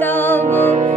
Double.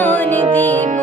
জীবন দিব